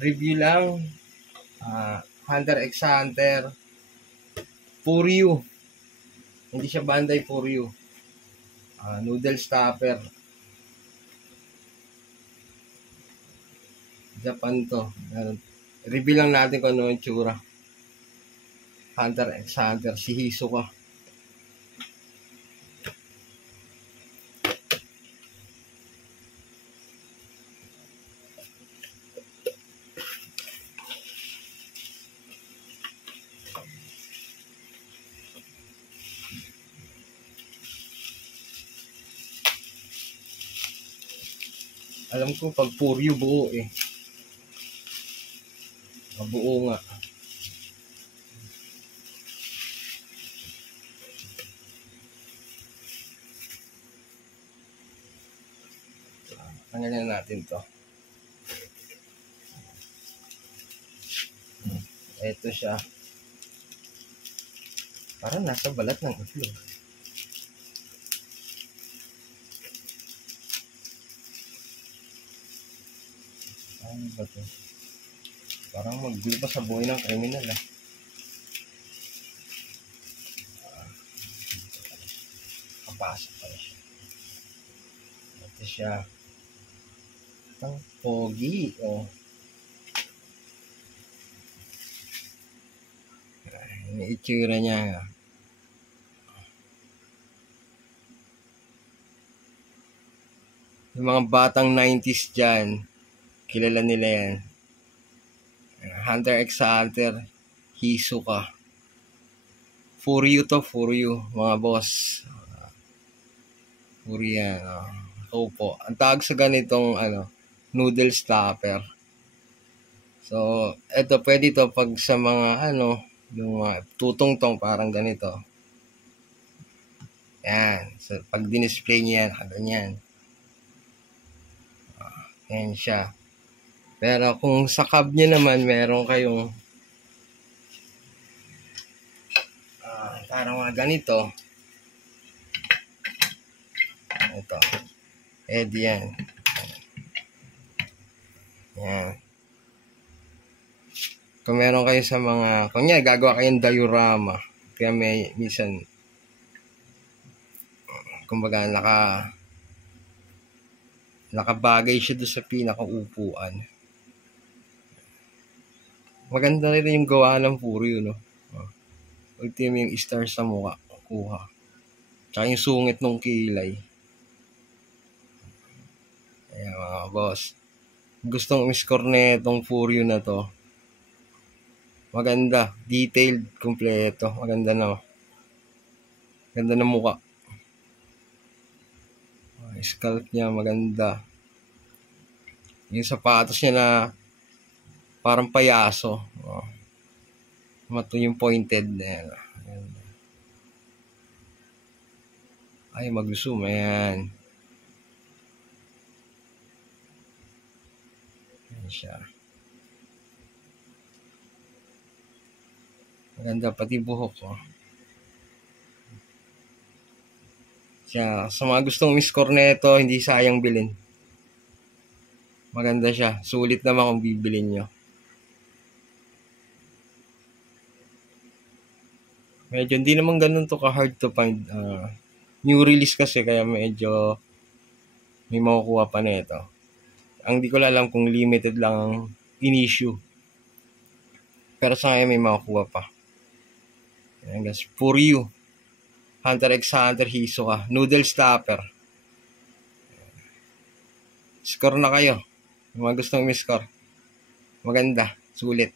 Review lang. Hunter x Hunter. Furyu. Hindi siya Bandai Furyu. Noodle stopper. Japan to. Review lang natin kung ano yung tsura. Hunter x Hunter. Si Hisoka. Alam ko pag Furyu buo eh. Buo nga. Tanggalin natin to. Ito siya. Parang nasa balat ng itlog. Ano ba ito? Parang maggulo pa sa buhay ng kriminal ah. Kapasok pala siya. Ito siya. Ang pogi oh. Yung itsura niya. Yung mga batang 90s dyan, kilala nila yan. Hunter x Hunter, Hisoka. Furyu to, Furyu, mga boss. Furyu yan. Ako po. Ang tawag sa ganitong noodle stopper. So, eto pwede to pag sa mga yung tutong-tong parang ganito. Yan. So, pag dinisplay niya yan, ganyan. Yan siya. Pero kung sa cab niya naman, meron kayong parang mga ganito. Ito. Yan. Yan. Kung meron kayo sa mga, kunya gagawa kayong diorama. Kaya may minsan, kumbaga nakabagay siya doon sa pinakaupuan. Maganda rin yung gawa ng Furyu, no? Ultimo yung star sa mukha. Kuha. Tsaka yung sungit ng kilay. Ayan mga boss. Gustong umiscore na itong Furyu na to. Maganda. Detailed. Kompleto. Maganda na. Ganda ng mukha. Scalp niya maganda. Yung sapatos niya na parang payaso. Mato yung pointed na yan. Ay, mag-zoom. Ayan. Ayan siya. Maganda pati buhok. Siya, sa mga gustong umiscore na ito, hindi sayang bilhin. Maganda siya. Sulit naman kung bibilin nyo. Medyo hindi naman ganun to ka-hard to find. New release kasi kaya medyo may makukuha pa na ito. Ang di ko alam kung limited lang ang in-issue. Pero sa ngayon may makukuha pa. Ayan guys. Furyu. Hunter x Hunter Hisoka. Noodle stopper. Score na kayo. Yung mga gustong mi-score. Maganda. Sulit.